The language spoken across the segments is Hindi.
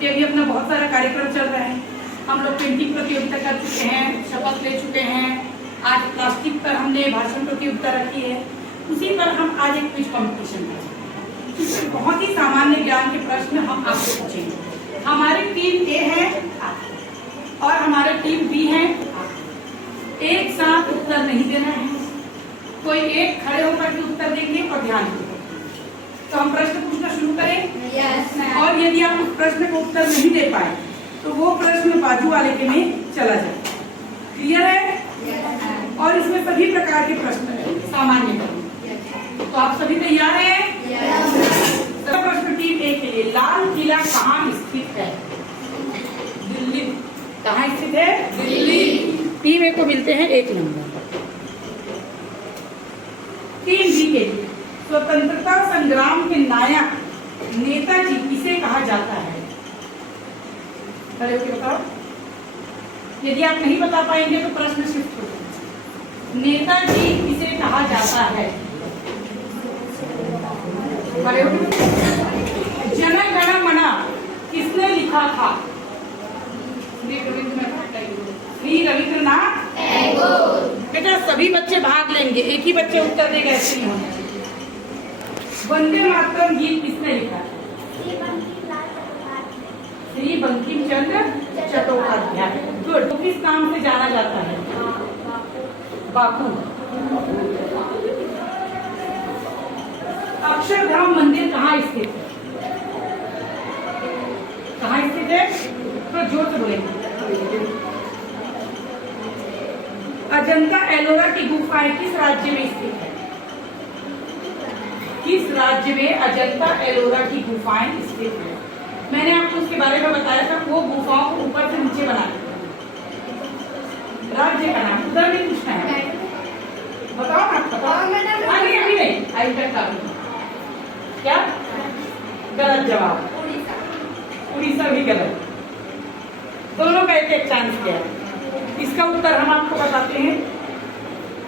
कि अभी अपना बहुत सारा कार्यक्रम चल रहा है। हम लोग पेंटिंग प्रतियोगिता कर चुके हैं, शपथ ले चुके हैं, आज प्लास्टिक पर हमने भाषण प्रतियोगिता रखी है, उसी पर हम आज एक क्विज कॉम्पिटिशन करेंगे जिसमें बहुत ही सामान्य ज्ञान के प्रश्न हम आपसे पूछेंगे। हमारी टीम ए है और हमारी टीम बी है। एक साथ उत्तर नहीं देना है, कोई एक खड़े होकर के उत्तर देंगे और ध्यान देंगे। तो हम प्रश्न पूछना शुरू करें। yes, और यदि आप उस प्रश्न को उत्तर नहीं दे पाए तो वो प्रश्न बाजू वाले के में चला जाए। क्लियर है? yes, और इसमें सभी प्रकार के प्रश्न हैं, सामान्य प्रश्न। तो आप सभी तैयार हैं? yes, प्रश्न टीम ए के लिए, लाल किला कहाँ स्थित है? दिल्ली। कहाँ स्थित है? दिल्ली। टीम ए को मिलते हैं 1 नंबर। टीम बी के लिए, स्वतंत्रता संग्राम के नायक नेताजी किसे कहा जाता है? खड़े होकर बताओ। यदि आप नहीं बता पाएंगे तो प्रश्न शिफ्ट हो जाएगा। नेताजी किसे कहा जाता है? खड़े होकर। जन गण मन किसने लिखा था? श्री रविंद्रनाथ टैगोर। बेटा सभी बच्चे भाग लेंगे, एक ही बच्चे उत्तर देगा ऐसे नहीं होना चाहिए। वंदे मातरम गीत किसने लिखा? श्री बंकिम चंद्र चट्टोपाध्याय। गुड। किस नाम से जाना जाता है? बापू। अक्षरधाम मंदिर कहाँ स्थित है? कहाँ स्थित है? तो जोर से बोलेंगे। अजंता एलोरा की गुफाएं किस राज्य में स्थित है? किस राज्य में अजंता एलोरा की गुफाएं स्थित है? मैंने आपको उसके बारे में बताया था। वो गुफाओं को ऊपर से नीचे बनाते हैं। राज्य का नाम उधर नहीं पूछना है, बताओ ना, बताओ। अभी अभी नहीं, आई तक क्या? गलत जवाब। उड़ीसा भी गलत। दोनों का एक चांस दिया। इसका उत्तर हम आपको बताते हैं।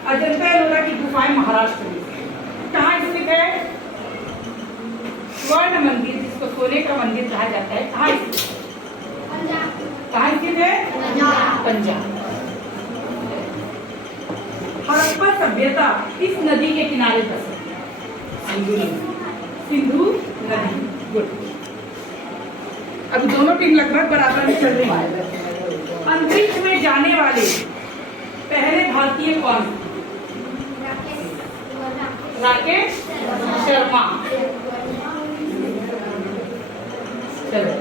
अजंता एलोरा की गुफाएं महाराष्ट्र में कहाँ स्थित है? स्वर्ण मंदिर, जिसको सोने का मंदिर कहा जाता है, कहाँ स्थित है? कहाँ स्थित है? पंजाब। हड़प्पा सभ्यता किस नदी के किनारे बसी? सिंधु नदी। सिंधु नदी। गुड। अब दोनों टीम लगभग बराबर में चल रही है। अंतरिक्ष में जाने वाले पहले भारतीय कौन? राकेश शर्मा। चलो,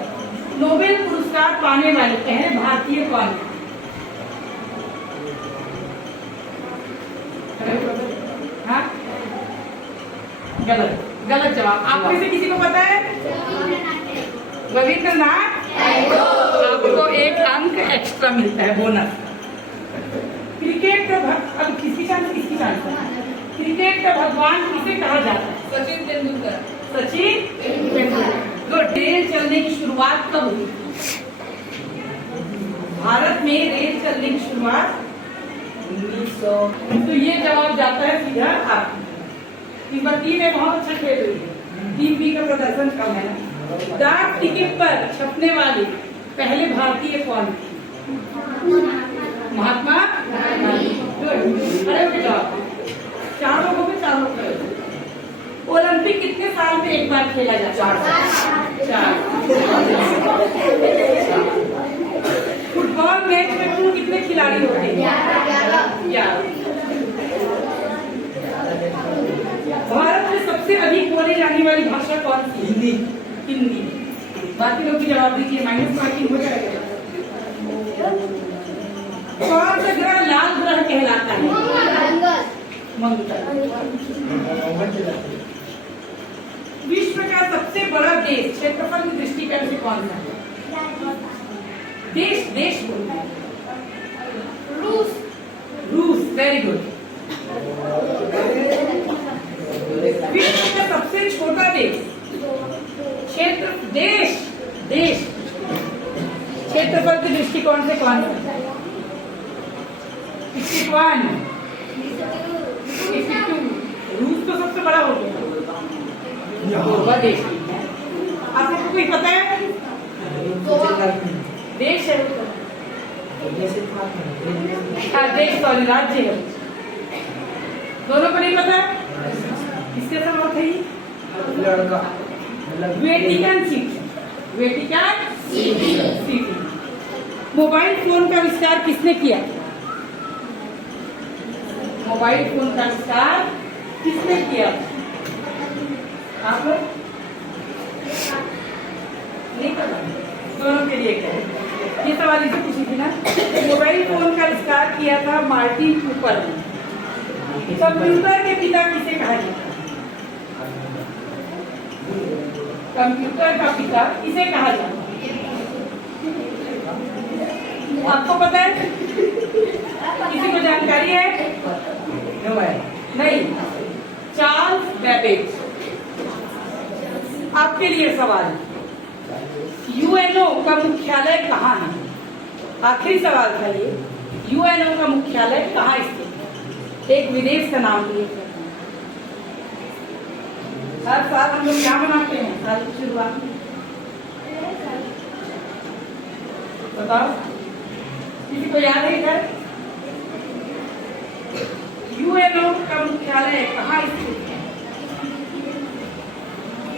नोबेल पुरस्कार पाने वाले पहले भारतीय कौन? हाँ, गलत। गलत जवाब। आप में से किसी को पता है? रविंद्रनाथ टैगोर। आपको 1 अंक एक्स्ट्रा मिलता है, बोनस। क्रिकेट का अब किसकी चांस? किसकी चांस है? क्रिकेट का भगवान किसे कहा जाता है? सचिन तेंदुलकर। सचिन तेंदुलकर। तो रेल चलने की शुरुआत कब हुई? भारत में रेल चलने की शुरुआत 1900। तो ये जवाब जाता है सीधा आप। टीम बी में बहुत अच्छा खेल रही है। टीम बी का प्रदर्शन कम है ना। डाक टिकट पर छपने वाले पहले भारतीय कौन? महात्मा गांधी। अरे जवाब 4 लोगों में 4 लोग। ओलंपिक कितने साल में एक बार खेला जाता है? 4। फुटबॉल मैच में कुल कितने खिलाड़ी होते हैं? 11। भारत में सबसे अधिक बोली जाने वाली भाषा कौन सी? हिंदी। हिंदी। बाकी लोग भी जवाब दीजिए, माइनस मार्किंग हो जाएगा। कौन सा ग्रह लाल ग्रह कहलाता है? मंगल। विश्व का सबसे बड़ा देश क्षेत्रफल की दृष्टिकोण से कौन सा है? देश देश बोलते हैं। रूस। रूस। Very good. विश्व का सबसे छोटा देश क्षेत्र देश देश क्षेत्रफल के दृष्टिकोण से कौन सा? 61। रूस तो सबसे बड़ा हो गया। देश। आपको कोई पता है? देश है वो तो। देश सॉरी राज्य है। दोनों को नहीं पता? किसके सवाल थे? Vatican city. Vatican city. Mobile phone का आविष्कार किसने किया? मोबाइल फोन का आविष्कार किसने किया? आप लोग नहीं पता? दोनों के लिए क्या है? ये सवाल इसे पूछी थी ना। मोबाइल फोन का आविष्कार किया था मार्टिन कूपर ने। कंप्यूटर के पिता किसे कहा जाता है? कंप्यूटर का पिता किसे कहा जाता है? आपको पता है? किसी को जानकारी है? नहीं। Charles Babbage. आपके लिए सवाल, यूएनओ का मुख्यालय कहाँ है? आखिरी सवाल था ये। यूएनओ का मुख्यालय कहाँ स्थित? एक विदेश का नाम लिए। हर साल हम लोग क्या मनाते हैं साल की शुरुआत में? बताओ, किसी को याद है इधर? यूएनओ का मुख्यालय कहाँ स्थित है?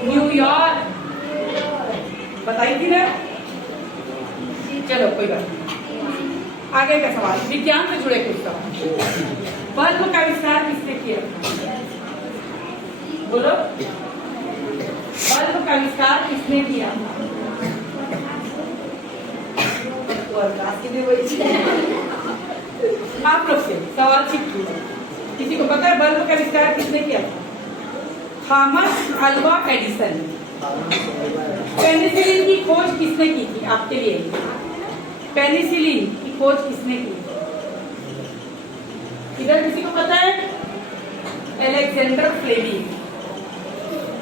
न्यूयॉर्क। बताई थी ना? चलो कोई बात नहीं। आगे का सवाल, विज्ञान से जुड़े कुछ सवाल। बल्ब का आविष्कार किसने किया? बोलो, बल्ब का आविष्कार किसने किया? आप लोग से सवाल सीख लीजिए। किसी को पता है बल्ब का आविष्कार किसने किया था? Thomas Alva Edison. पेनिसिलिन की खोज किसने की थी? आपके लिए पेनिसिलिन की खोज किसने की? इधर किसी को पता है? Alexander Fleming.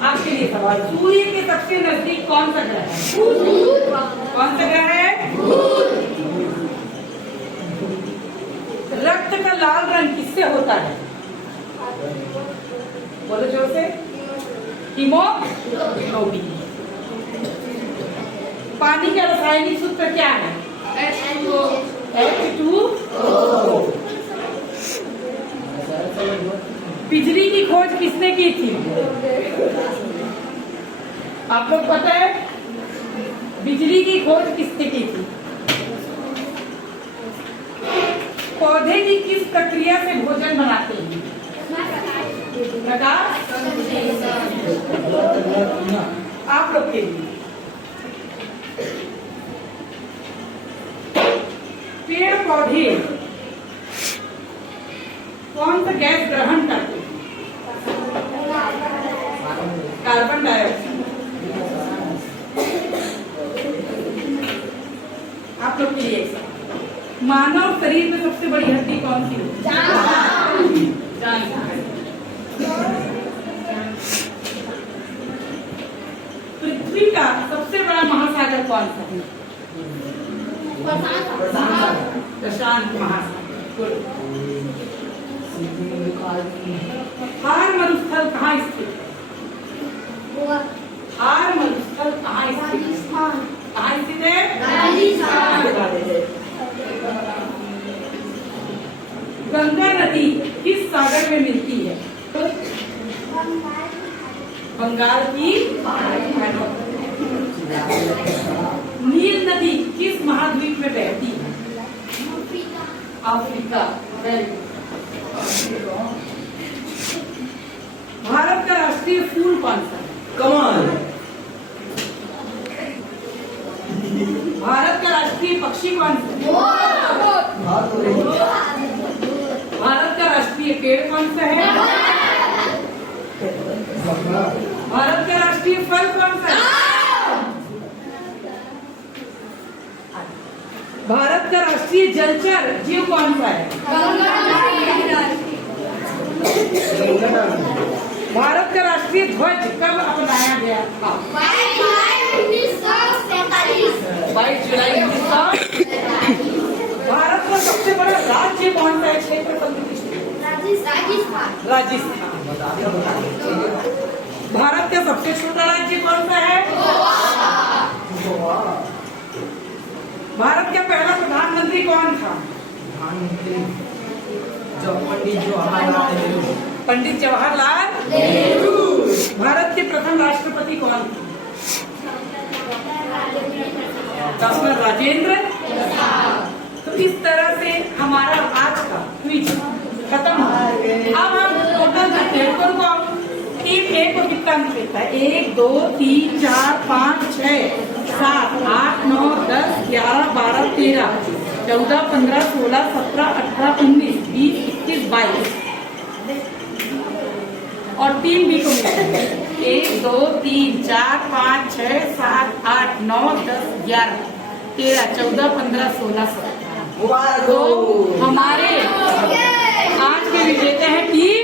आपके लिए सवाल, सूर्य के सबसे नजदीक कौन सा ग्रह है? कौन सा ग्रह है? रक्त का लाल रंग किससे होता है? बोलो जोर से। हीमोग्लोबिन। पानी का रासायनिक सूत्र क्या है? H2O। बिजली की खोज किसने की थी? आप लोग पता है बिजली की खोज किसने की थी? पौधे की किस प्रक्रिया से भोजन बनाते हैं? प्रकाश। आप लोग के लिए पेड़ पौधे कौन सा गैस ग्रहण करते हैं? Carbon dioxide. आप लोग के लिए मानव शरीर में सबसे बड़ी हड्डी कौन सी है? जान। पृथ्वी का सबसे बड़ा महासागर कौन सा है? प्रशांत महासागर। हार मरुस्थल कहाँ स्थित है? हार मरुस्थल कहाँ स्थित है? कहाँ स्थित है? गंगा नदी किस सागर में मिलती है? बंगाल की। नील नदी किस महाद्वीप में बहती है? अफ्रीका। भारत का राष्ट्रीय फूल कौन सा है? कमल। भारत का राष्ट्रीय पक्षी कौन सा है? भारत का राष्ट्रीय पेड़ कौन सा है? भारत का राष्ट्रीय फल कौन सा है? भारत का राष्ट्रीय जलचर जीव कौन सा है? भारत का राष्ट्रीय ध्वज कब अपनाया गया था? 22 जुलाई 1943। भारत का सबसे बड़ा राज्य कौन सा है? क्षेत्रफल राजस्थान। भारत का सबसे छोटा राज्य कौन सा है? पंडित जवाहरलाल भारत के प्रथम राष्ट्रपति कौन थे? डॉक्टर राजेंद्र। तो इस तरह से हमारा आज का क्विज खत्म हुआ। अब हम टोटल करते हैं को टीम ए को कितना अंक देता है? 1 2 3 4 5 6 7 8 9 10 11 12 13 14 15 16 17 18 19 20 21 22 और टीम बी को मिला 1 2 3 4 5 6 7 8 9 10 11 13 14 15 16 17। तो हमारे आज के विजेता हैं टीम